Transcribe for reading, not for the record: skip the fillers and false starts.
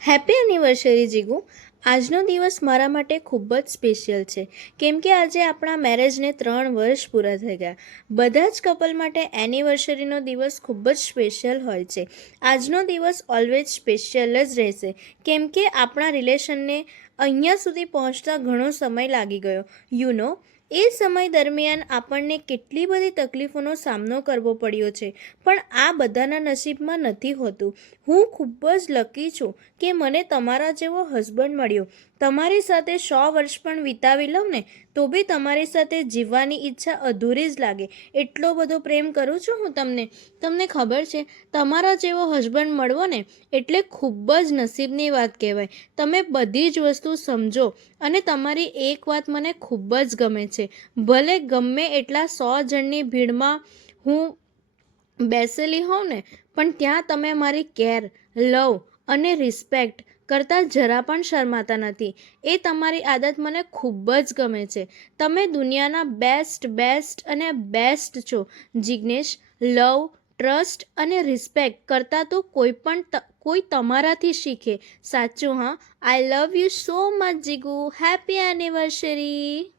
Happy anniversary Jigu. આજનો દિવસ મારા માટે ખૂબ જ સ્પેશિયલ છે, કેમ કે આજે આપણા મેરેજને 3 વર્ષ પૂરા થઈ ગયા. બધા જ કપલ માટે એનિવર્સરીનો દિવસ ખૂબ જ સ્પેશિયલ હોય છે. આજનો દિવસ ઓલવેઝ સ્પેશિયલ જ રહેશે, કેમ કે આપણા રિલેશનને અહીંયા સુધી પહોંચતા ઘણો સમય લાગી ગયો. એ સમય દરમિયાન આપણને કેટલી બધી તકલીફોનો સામનો કરવો પડ્યો છે, પણ આ બધાના નસીબમાં નથી હોતું. હું ખૂબ જ લકી છું કે મને તમારા જેવો હસબન્ડ મળ્યો. તમારી સાથે 100 વર્ષ પણ વિતાવી લઉં ને તો બી તમારી સાથે જીવવાની ઈચ્છા અધૂરી જ લાગે. એટલો બધો પ્રેમ કરું છું હું તમને. તમને ખબર છે, તમારા જેવો હસબન્ડ મળવો ને એટલે ખૂબ જ નસીબની વાત કહેવાય. તમે બધી જ વસ્તુ સમજો અને તમારી એક વાત મને ખૂબ જ ગમે છે. ભલે ગમે એટલા 100 જણની ભીડમાં હું બેસેલી હોઉં ને, પણ ત્યાં તમે મારી કેર, લવ અને રિસ્પેક્ટ કરતાં જરા પણ શરમાતા નથી. એ તમારી આદત મને ખૂબ જ ગમે છે. તમે દુનિયાના બેસ્ટ અને બેસ્ટ છો જિગ્નેશ. લવ, ટ્રસ્ટ અને રિસ્પેક્ટ કરતાં તો કોઈ તમારાથી શીખે. સાચું હા. I love you so much Jigu. Happy anniversary.